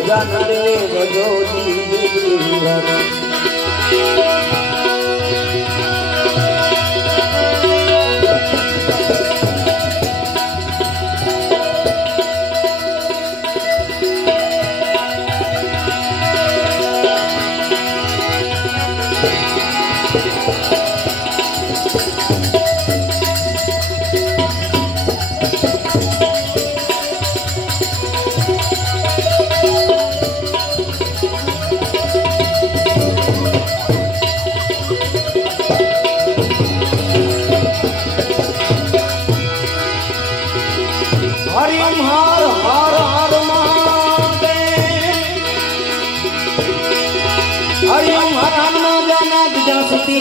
ગજાનને ગજોતી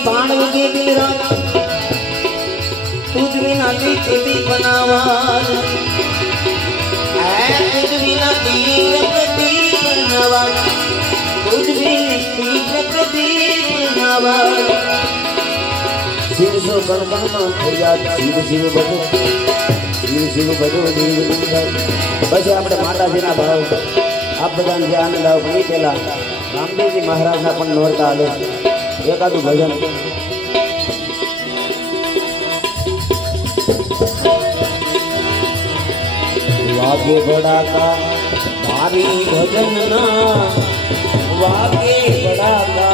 भाणव के तेरा तुझ बिना खेती बनावार तुझ बिना प्रदीप बनावार तुझ बिना प्रदीप बनावार शिव सो कण कण में खोया शिव शिव बजो शिव शिव बजो बस આપણે માતાજીના ભાવ આપ બધાને જે આનંદ આવ એ પેલા રામદેવજી મહારાજના પણ નોરતા આલે एकादू भजन वागे बड़ा का भारी भजन ना वागे बड़ा का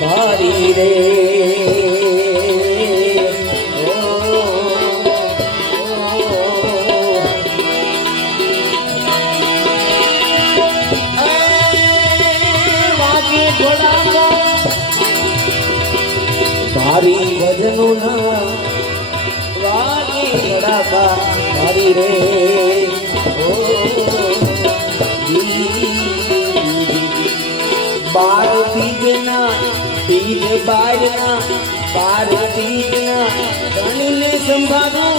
भारी रे भारी भजनो ना वागे बड़ा भारी रे ओ बार बीजना बीज बारना बार बीजना धनी ने संभालो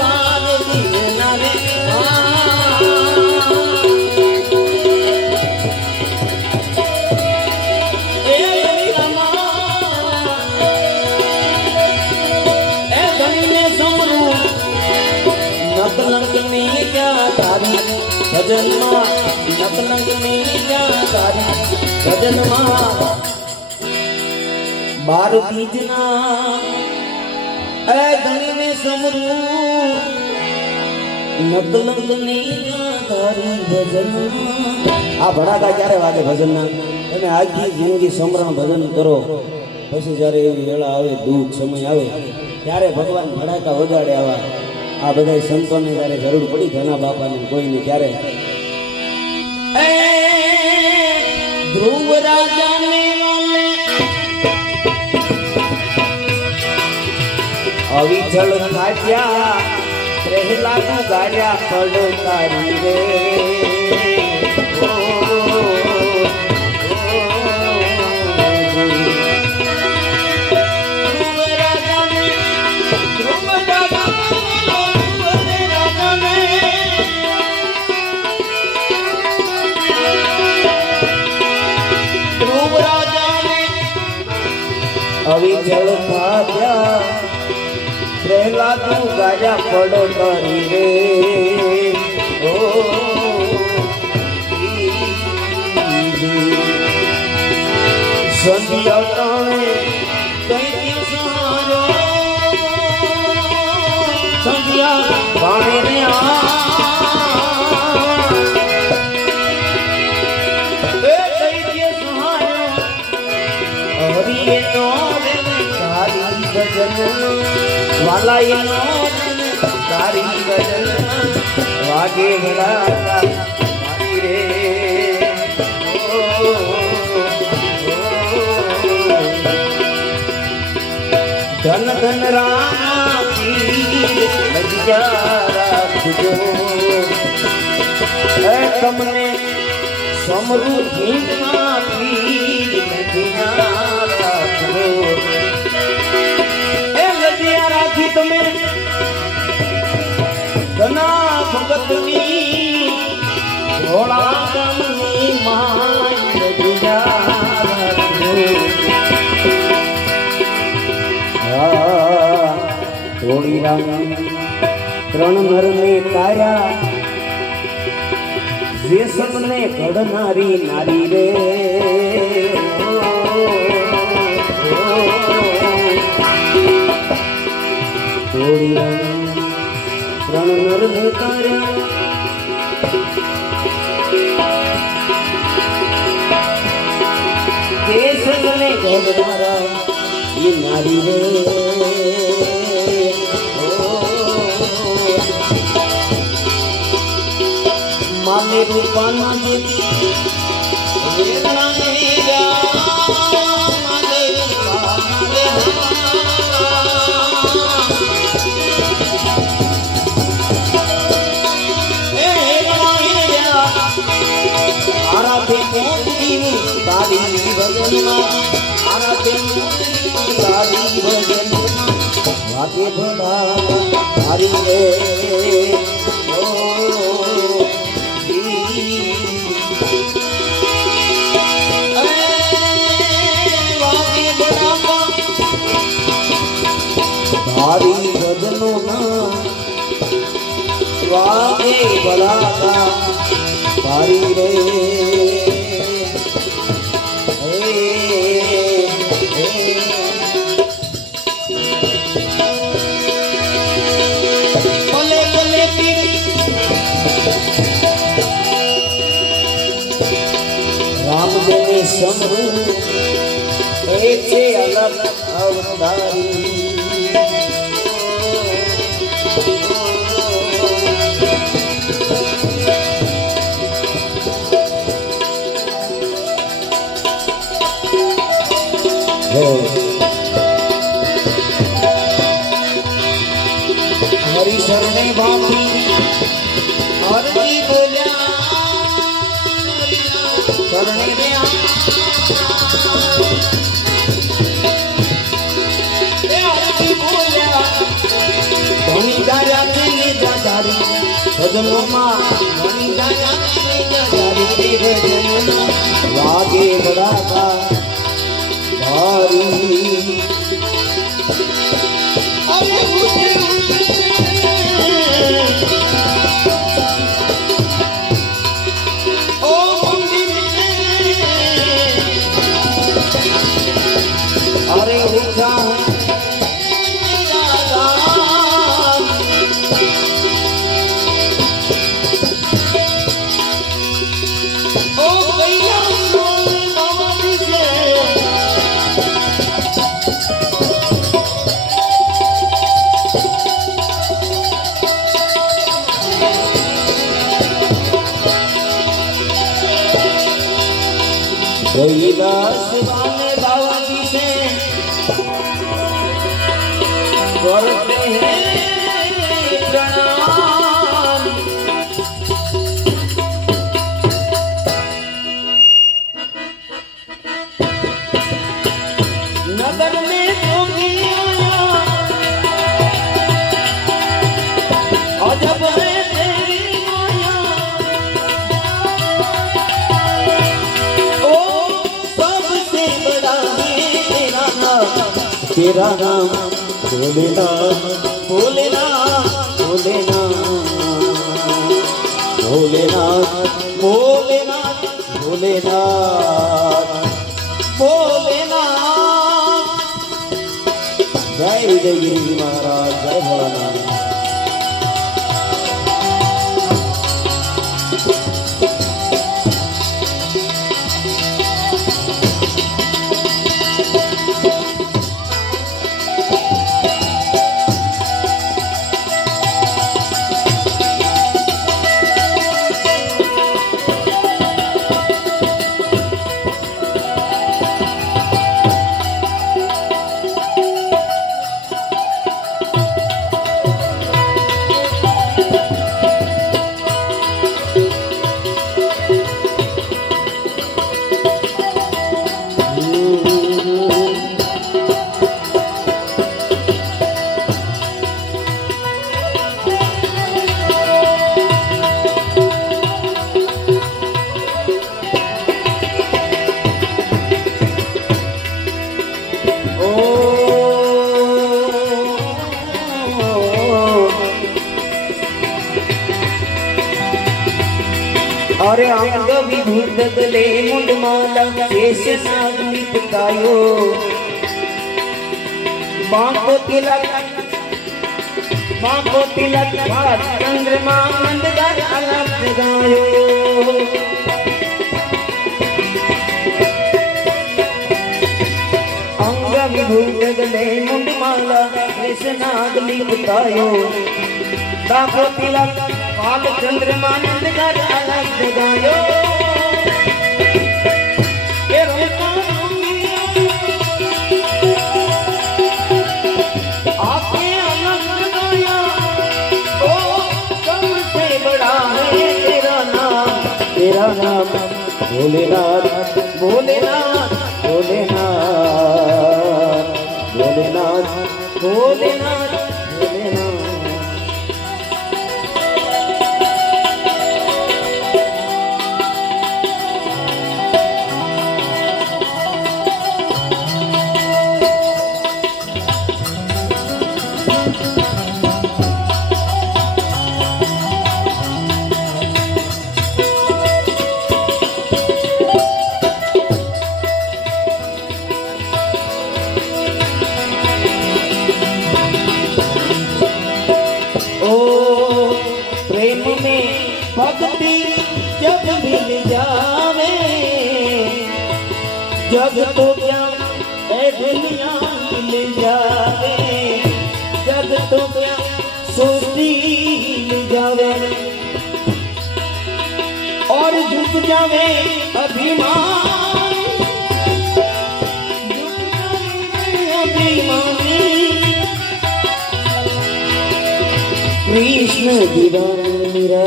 बार बीजना रे भजन नकलंग में क्या तारी भजन बार बीजना ए धनी में समरू नकलंग में क्या तारी भजन आ भड़ाका क्यारे वागे भजन ना तमे आखी जिंदगी समरण भजन करो પછી જ્યારે એવી વેળા આવે દુઃખ સમય આવે ત્યારે ભગવાન ભડાકા વગાડે આવા આ બધા સંતોને જ્યારે જરૂર પડી ઘણા બાપાને કોઈને ત્યારે ધ્રુવ રાજાને અવિચળ નાટ્યા પ્રહલાદ ગાડ્યા પડતારી રે अविचल भाग्या प्रहलाद गाजा पड़ो करी रे ओ संध्या टाणे कई सहारो संध्या पाणे रे वाला ये तारी भजन वागे बड़ा भारी रे धन धन राम भजिया राखजो तमने समरू हिंदना पीर भजिया राखजो राखी तुम्हें घना भगतनी घोड़ा कमनी माई भजिया थोड़ी राम त्रण नर में काया જે સપને ઘડનારી નારી રે થોડી ત્રણ નર ને તાર્યા જે સપને ઘડનારા એ નારી રે માને રૂપાના જે વેદના ને માને રૂપાના રે એ વેદના આરાધે મોતી તારી ભજનમાં આરાધે મોતી તારી ભજનમાં વાગે ભલા તારી રે તારી ભજનો ના વાગે ભલાકા તારી રે ભલે ભલે રામદેવ સમરૂ એ છે અલગ અવતારી हरि शरणे बापी हरि बोल्या शरणे में हरि बोल्या धनी जाया ने जादारी भजनो मां धनी जाया ने जादारी भजनो वागे बड़ाका भारी अरे उठा कैलाश वाले बाबा जी से करते हैं प्रणाम नगर में तो अजब है तेरी माया तेरा नाम भोलेनाथ भोलेनाथ भोलेनाथ भोलेनाथ भोलेनाथ भोलेनाथ भोलेनाथ जय विजयगिरी महाराज जय भोलानाथ अरे अंग विभूत गले मुंडमाला शेष नाग लिपटायो बांको तिलक भात चंद्रमा मंदगार अलग गायो अंग विभूत गले मुंडमाला शेष नाग लिपटायो बांको तिलक भात चंद्रमा मंदगार अलग गायो तेरा नाम भोलेनाथ भोलेनाथ भोलेनाथ भोलेनाथ भोलेनाथ भोलेनाथ भक्ति जब मिल जावे जग तो क्या दुनिया मिल जावे जग तो क्या सृष्टि मिल जावे और झुक जावे अभिमान कृष्ण दीवाना मेरा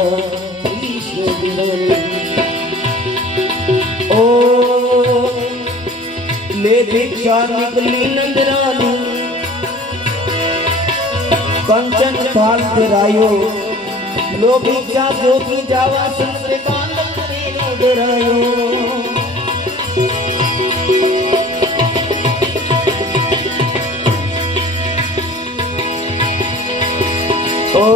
ओ ले दीक्षा निकली नंदरानी कंचन थाल तेरायो लो भिक्षा जो की जावा संसे काल तेरो डरायो ओ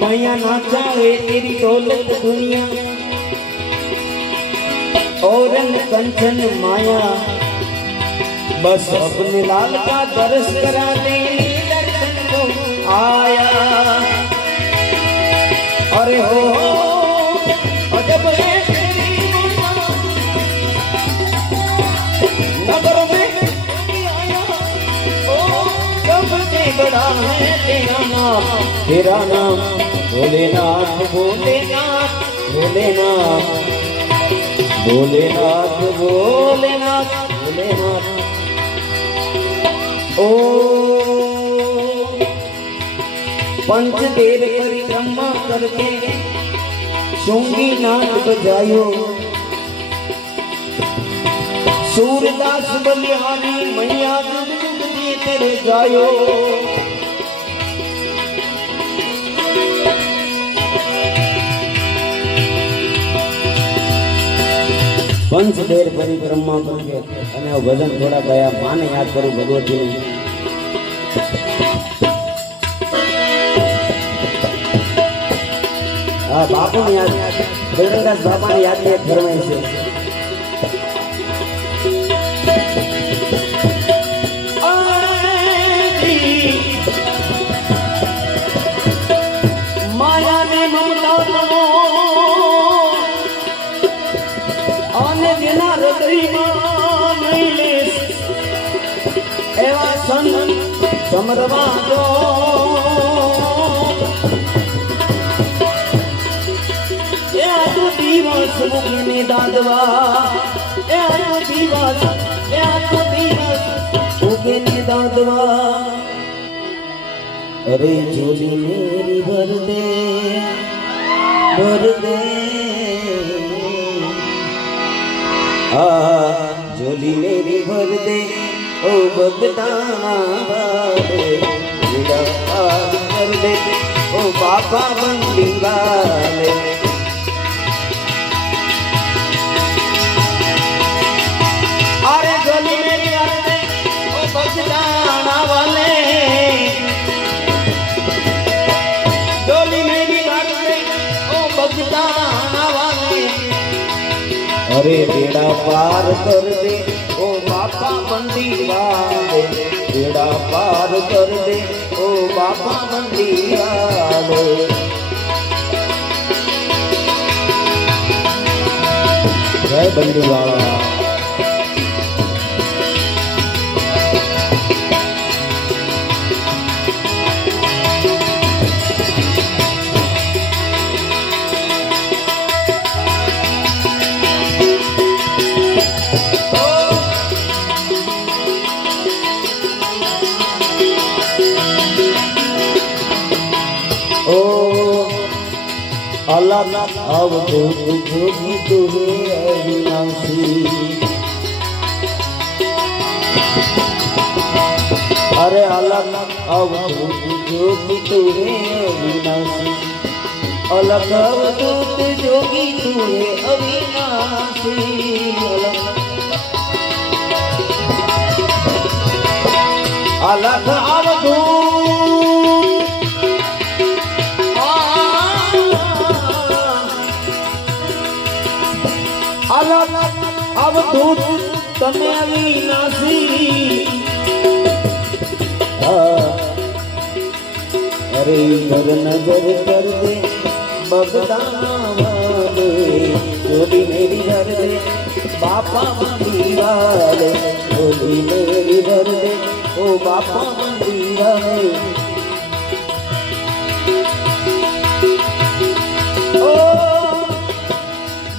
माया ना चाहे तेरी दौलत दुनिया और कंचन माया बस अपने लाल का दर्श करा दे दर्शन को आया अरे हो अजब है तेरी नगर में आया ओ सबसे बड़ा है तेरा नाम भोलेनाथ भोलेनाथ भोलेनाथ भोलेनाथ भोलेनाथ भोलेनाथ ओ पंचदेव परिक्रमा करके शूंगी नाथ बजायो सूरदास बलिहारी मैया जुग जुग जी तेरे गायो पंचदेव परिक्रमा करके અને ભજન થોડા ગયા માને યાદ કરું ભગવતીને આ બાપુને યાદ બજરંગદાસ બાપાને યાદ ને ફરમાય છે માયા ને મમતા જેના હૃદયમાં નહીં લેશ એવા સંત સમરવા દો એ આજો દિવસ મૂકીને દાદવા એ આજો દિવસ મૂકીને દાદવા અરે જોલી મેરી ભર દે झोली मेरी भर दे ओ भगतान भर दे ओ बाबा बंदी वाले अरे झोली मेरी भर दे ओ भगतान वाले झोली मेरी भर दे ओ भगतान अरे बेड़ा पार कर दे ओ बापा मंडी वाले, बेड़ा पार कर दे ओ बापा मंडी वाले। जय बंडी वाला। अलग अवधूत जोगी तुहे अविनाशी, अरे अलग अवधूत जोगी तुहे अविनाशी, अलग अवधूत जोगी तुहे अविनाशी। अलग अवधूत अवधूत तने अविनाशी, अरे इधर नजर कर दे बगदाना वाले, चोली मेरी धर दे बापा मंडी वाले, चोली मेरी धर दे ओ बापा मंडी वाले। ओ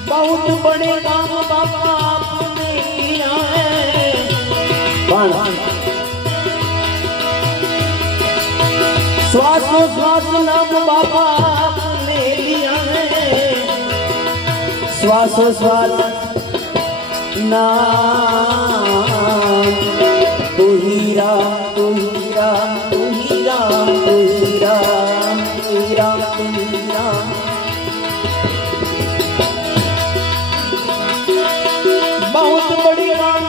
बहुत बड़े काम बाबा आपने किया है, श्वासो श्वास नाम बाबा आपने लिया है, श्वासो श्वास नाम तू ही राम, तू ही राम, तू ही राम, तू ही राम, तू ही राम, तू ही राम। बहुत बड़ी बात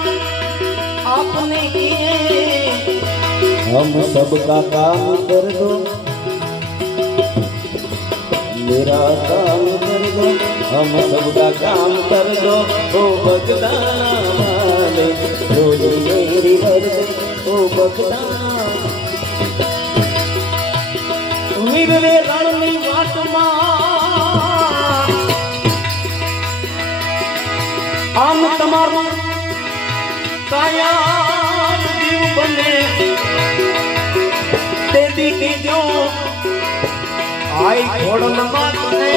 आपने की है, हम सबका काम कर दो, मेरा काम कर दो, हम सबका काम कर दो ओ बगदाना वाले, चोली मेरी भर दे ओ बगदाना। वीरले रणनी वाटमा आम तमारू कायाम जीव बने, तेदी की जो आई घोड़न मातने,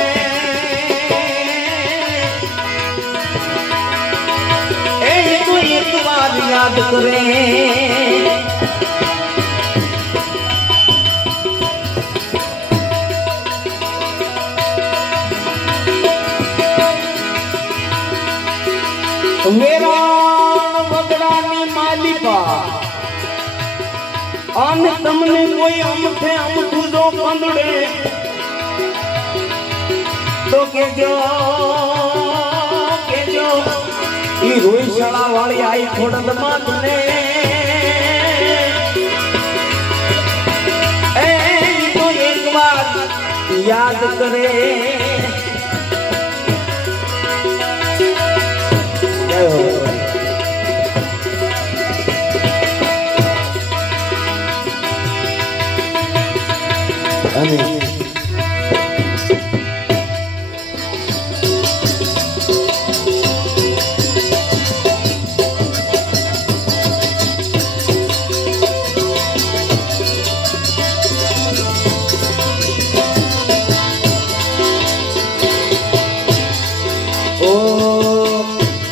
ए तू एक बार याद करे। मेरा बगड़ानी मालिका आन तमने कोई अमथे अमथू जो पंदड़े तो के जो ई रोई शाला वाली आई खोड़द मातने, ए तो एक बार याद करे। आमीन।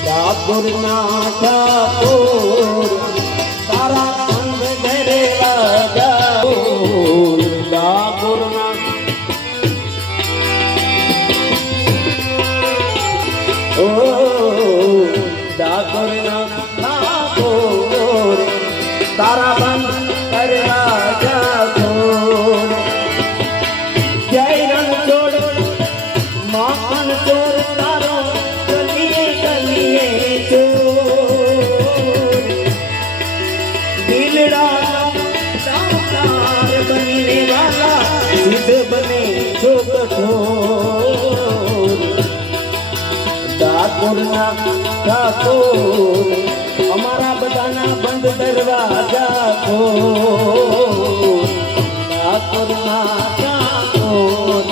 ठाकुर ना ठाकुर तारा अंग धरे राजा, ठाकुर ना ओ ठाकुर ना ठाकुर तारा बंद करे राजा खोर। जय रण छोड़ माखन चोर तारो गलिए गलिए चोर, दिलड़ा दातार बनने वाला सिद्ध बने जो कठोर। दात ઠાકોરના ઠાકોર અમારા બધાના બંધ દરવાજા ખોલ ઠાકોરના ઠાકોર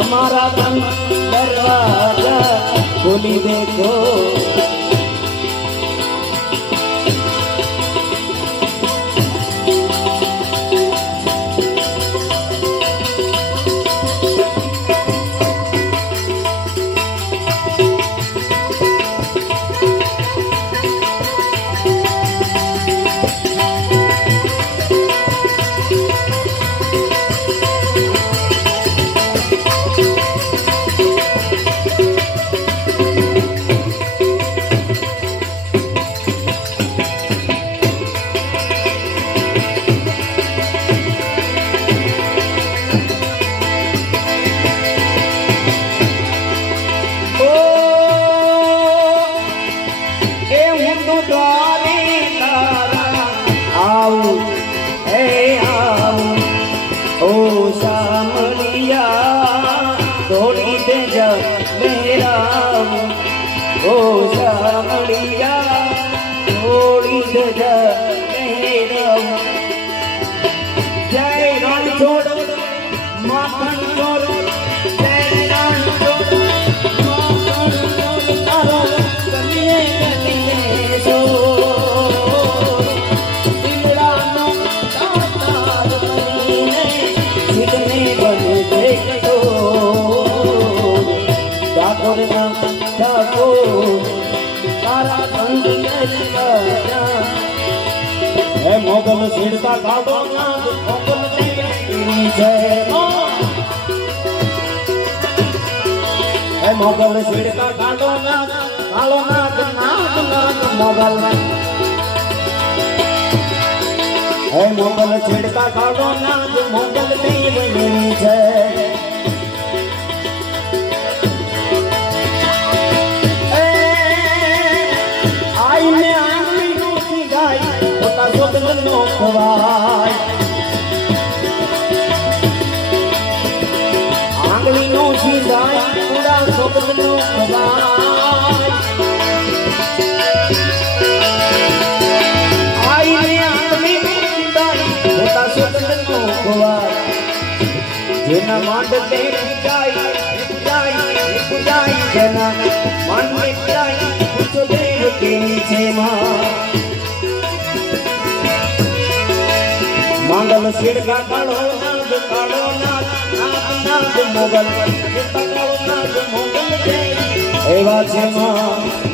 અમારા બંધ દરવાજા ખોલી દેખો મોગલ સિરતા કાઢો ના મોગલ દેવી જય હે મોગલ સિરતા કાઢો ના કાળો નાગ મોગલ હે મોગલ સિરતા કાઢો ના મોગલ દેવી જય નો ખવાય આંગળી નો સીધાય પૂરા શબ્દ નો ખવાય આઈને આંગળી નો સીધાય પૂરા શબ્દ નો ખવાય જેના માંડે પૂજાય જેના માંડે પૂજાય પૂછો દેવ કેની છે માં મંગલ સિરકા કાળો નાગ મોગલ કાળો નાગ મોગલ એવા છે માં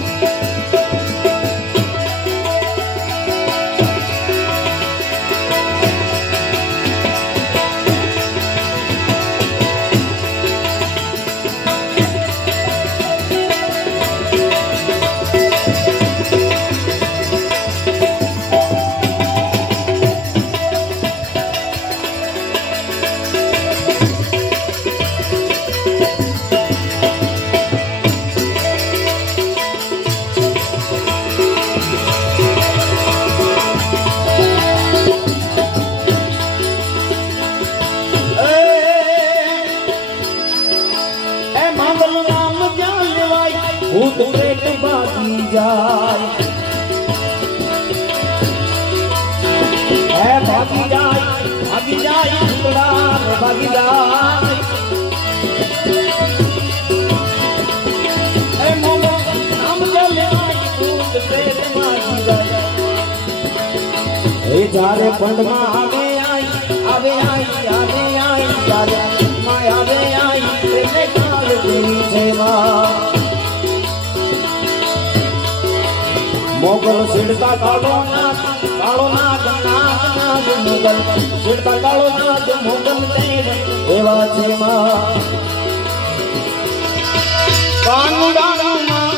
ભૂત પ્રેત ભાગી જાય હે ભાગી જાય ભૂતડા ભાગી જાય હે મોમો નામ જલાય ભૂત પ્રેત ભાગી જાય હે જારે પંડમાં આવે જારે માં આવે તેને કાળ દેવી છે માં મોગલ સિરતા કાળો નાગ મોગલ સિરતા કાળો નાગ મોગલ દેવ એવા છે માં કાનુડાનું નામ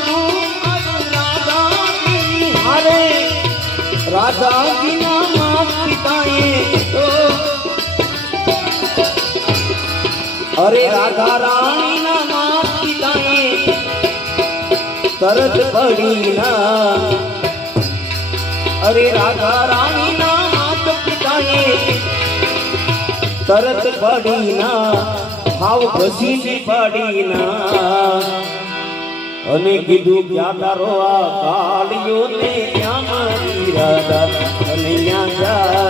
હારે રાધાજીના માત પિતાએ અરે રાધા રાણીના માત પિતાએ તરત પડીના અરે રાધા રાણીના માત પિતાએ તરત પડીના ભાવ ઘસીટી પડીના અને કીધું ક્યાં તારો આ કાળિયો ને ક્યાં મારી રાધા કનૈયા જા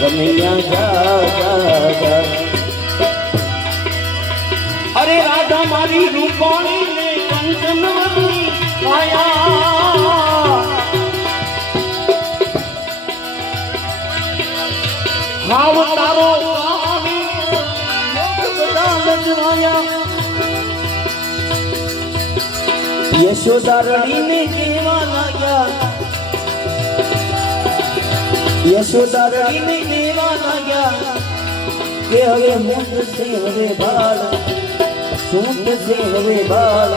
કનૈયા જા અરે રાધા મારી રૂપાણી ને કંચનવતી આયા ભાવ તારો યશોદા રડીને કેવા લાગ્યા યશોદા રડીને કેવા લાગ્યા કે હવે મૂત છે હવે બાળ સૂત છે હવે બાળ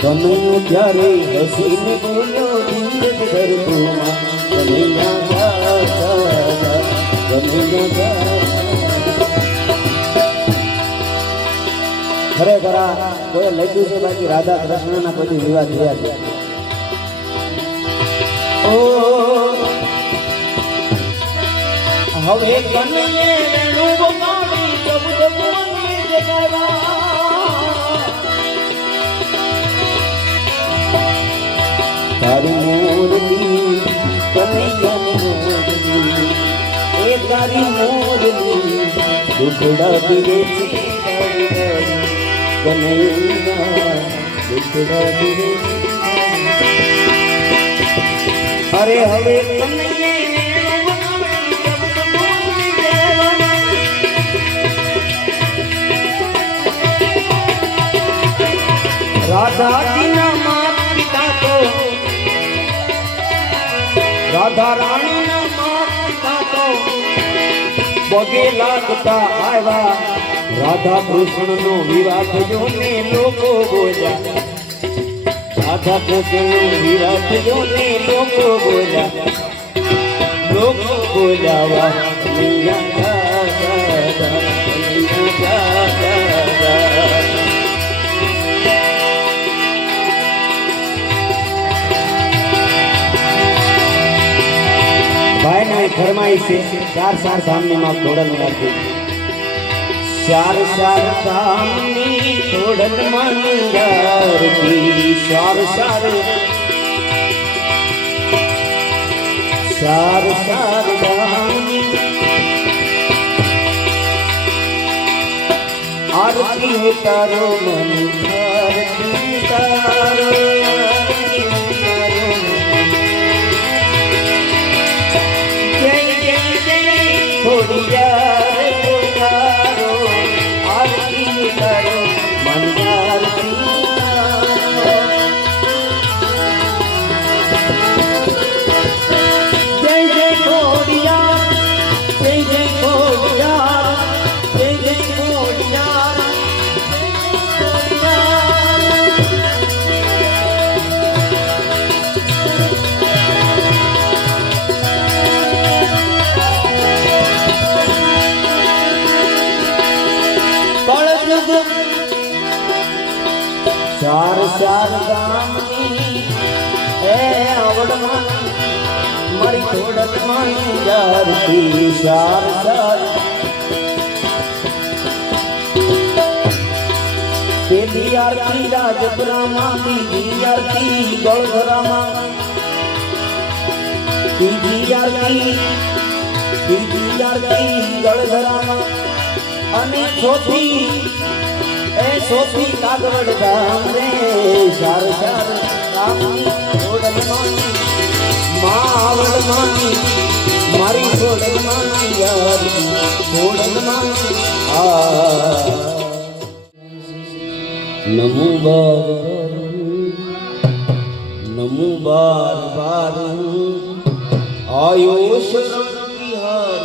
કનૈયો ત્યારે હસીને બોલ્યો ધીરજ ધરતો કનૈયા ખરેખર કોઈ લખ્યું છે બાકી રાધા કૃષ્ણના કોઈ વિવાદ થયા છે ઓ હવે કનૈયે રેણુ ગોપાળી શબ્દ બોલી જગાવા તારી મોરલી કનૈયાની મોરલી એ તારી મોરલી દુખડા દિવે છે કનૈયા દુખડા દિવે અરે હવે રાધાજીના માતા પિતા તો રાધા રાણીના માતા પિતા તો પગે લાગતા આવ્યા રાધા કૃષ્ણનો વિવાહ થયો ને લોકો બોલ્યા રાધા કૃષ્ણનો વિવાહ થયો ને લોકો બોલ્યા વાહ भाई ने फरमाई से चार धामनी में तोड़न लागी चार धामनी तोड़न मंगार की चार धामनी आरती उतारो मन आरती उतारो चार गामनी ए आवड़मा मारी थोड़त मानी जारती चार पहली आरती राजपुरामा बीजी आरती गौधरामा तीजी आरती गौधरामा અને ચોથી કાગવડ ગામ રે ચાર ગામની છોડલ માની માવડ માની મારી છોડલ માની યાર છોડલ માની નમુ બાર આયુષ વિહાર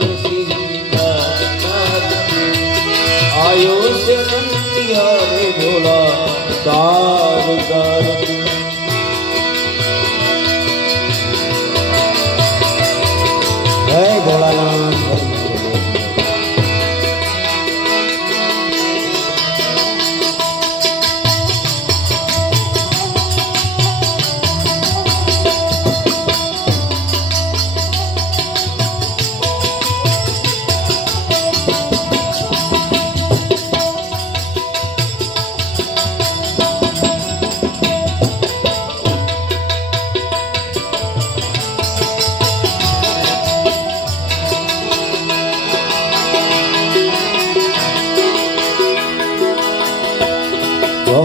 आयुष हरे भोला तार जय भोलानाथ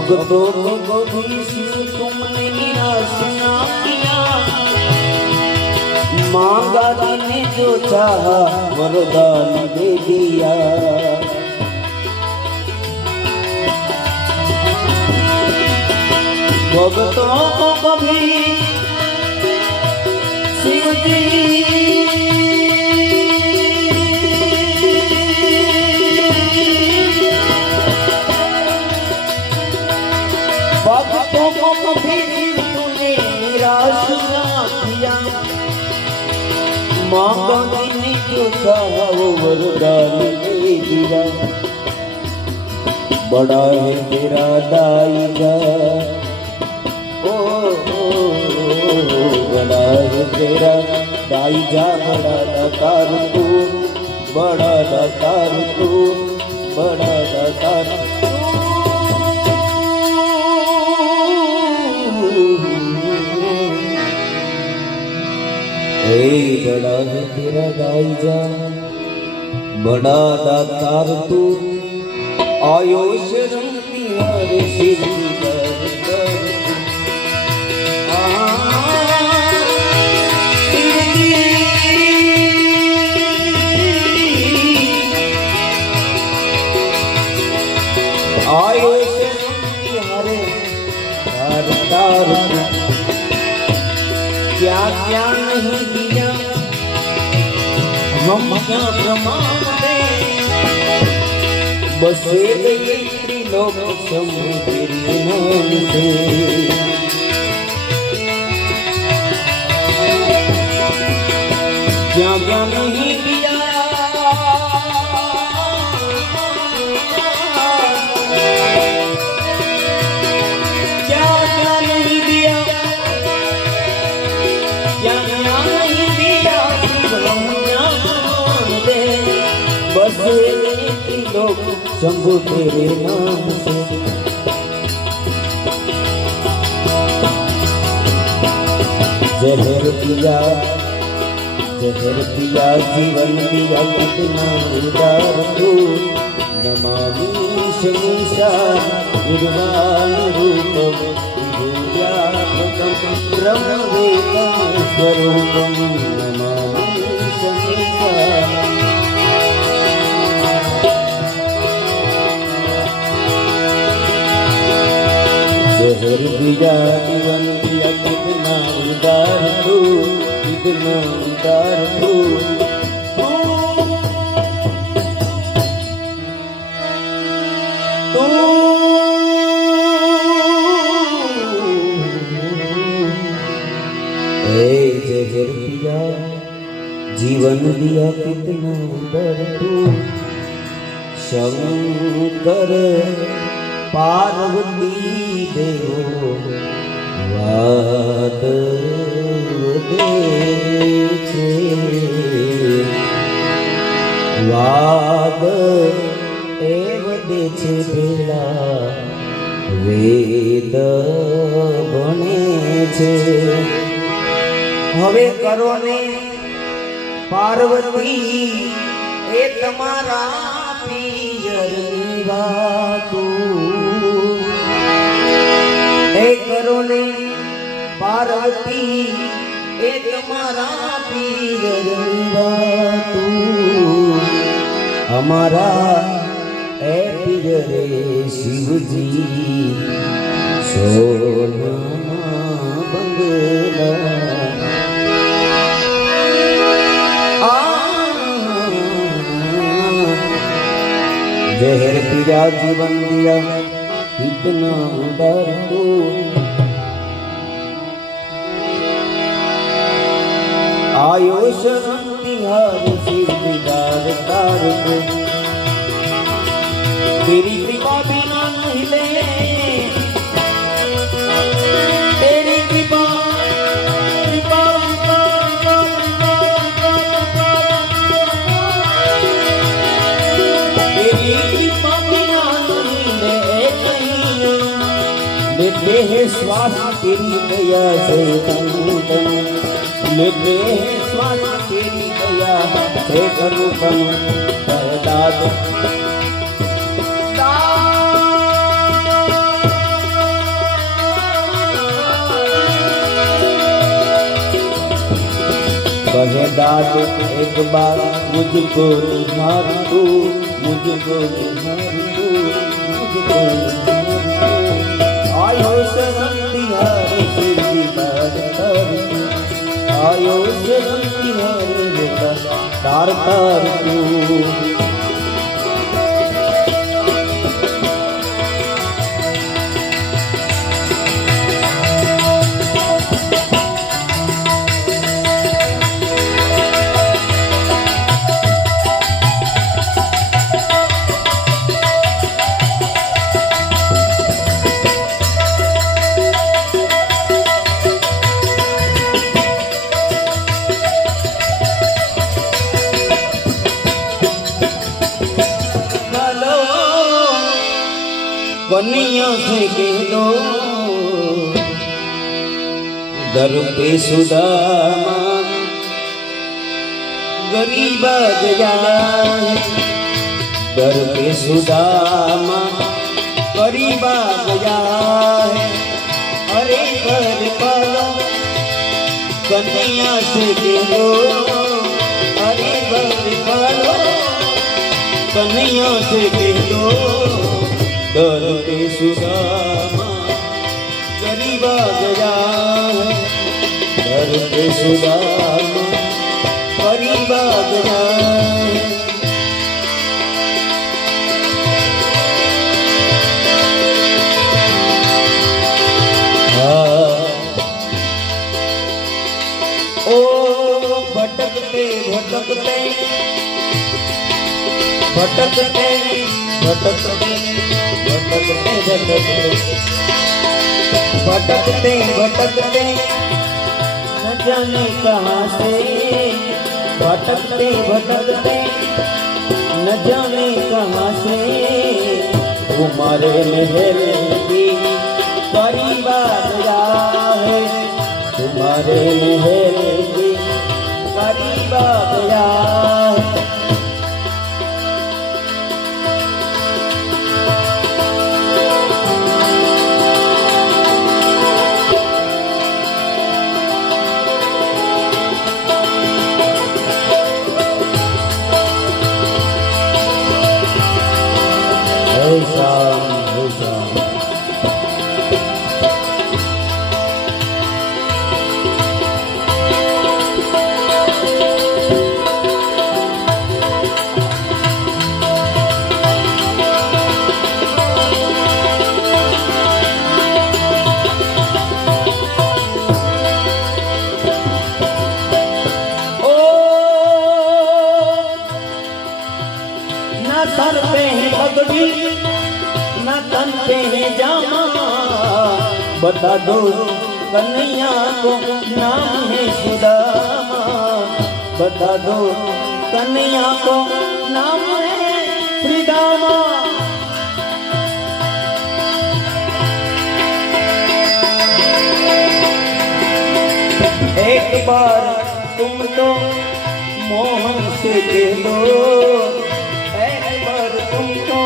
भक्तों को भी शिव तुमने निराश ना किया, मांगा तूने जो चाहा वरदान दे दिया। भक्तों को कभी शिव जी भक्तों को कभी शिव तूने निराश ना किया, मांगा तूने जो चाहा वो वरदान दे दिया। बड़ा है तेरा दाईगा, बड़ा है तेरा दाईजा, बड़ा दातार तू, बड़ा दातार तू, बड़ा दातार तू। बड़ा है तेरा दाईजा, बड़ा दातार तू, आयो शरण तिहारे शिव आयो हरे तार क्या क्या नहीं दिया, हम क्या प्रमाण दे, बस ये त्रिलोक शंभु तेरे नाम से। क्या क्या नहीं दिया, लोग शंभु तेरे नाम से। जहर पिया जीवन दिया कितना उदार तू, नमामि शमीशा निर्वाण रूपम विभूयात्मकं ब्रह्मवेदां स्वरूपं, नमामि शमीशा। जहर दिया जीवन दिया कितना उदार तू, कितना उदार तू। जहर दिया जीवन दिया कितना उदार तू, शंकर पार्वती देव वाद वाद एव दे छे बेड़ा वेद बने छे। हवे करो ने पार्वती ए तमारा पियરની વાતો, એ કરો ને પાર્વતી એ તમારા પિયરની વાતો, અમારા એ પિયરે શિવજી સોના બંગલા। जहर पिया जीवन दिया कितना उदार तू, आयो शरण तिहारे शिव दीदार तार को, तेरी कृपा बिना नहीं ले, तेरी कृपा लेते हैं श्वास तेरी दया से तन तन, लेते हैं श्वास तेरी दया से तन तन। दाद खुदा तो एक बार मुझको निहार तू, मुझको निहार तू, मुझको आयो शरण तिहारे सिरदी बार तार तू, आयो शरण तिहारे बेटा तार तार तू। बनिया से कह दो दर पे सुदामा गरीबा गया है, दर पे सुदामा गरीबा गया है। अरे घर पालो कन्हैया से कह दो, अरे घर पालो कन्हैया से कह दो दर पे सुदामा गरीबा गया है, दर पे सुदामा गरीबा गया है। ओ भटकते भटकते भटकते भटकते भटकते भटकते न जाने कहाँ से, भटकते भटकते न जाने कहाँ से तुम्हारे महल की करीब आया है, तुम्हारे महल की करीब आया है। सर पे है पगड़ी न तन पे है जामा, बता दो कन्हैया को नाम है सुदामा, बता दो कन्हैया को नाम है श्रीदामा। एक बार तुम तो मोहन से कह दो, तुमको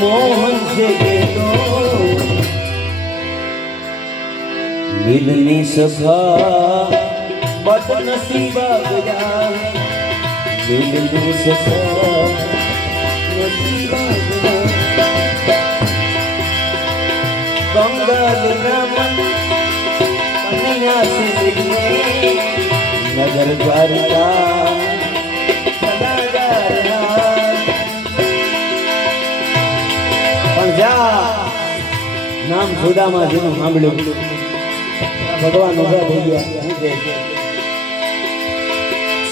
मोहन से कह दो मिलनी सभा बदनसीबा गया, मिलनी सभा नसीबा गया। बंगाल रमन कन्हैया से मिलने नगर द्वारका सदा जा रहा। नाम सुदामा जी सांभळ्યું भगवान उभा થઈ ગયા।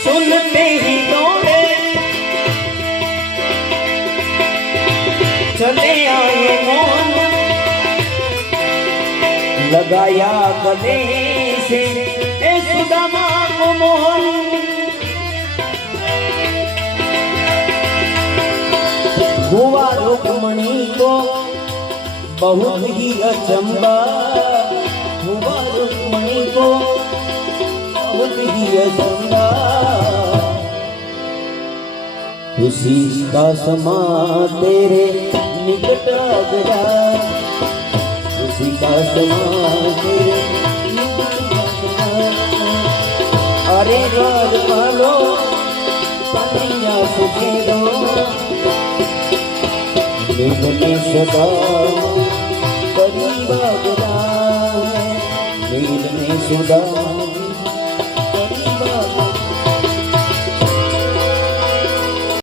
सुनते ही दौड़े चले आए मोहन, लगाया गले से ए सुदामा को मोहन। हुआ रुक्मणी को बहुत ही अचंबा, हुआ रुक्मणी को बहुत ही अचंबा। खुशी का समा तेरे निकट आ गया, खुशी का समा तेरे निकट आ गया। अरे मुझे दो नींद में सदा करीब आ गया है नींद में सदा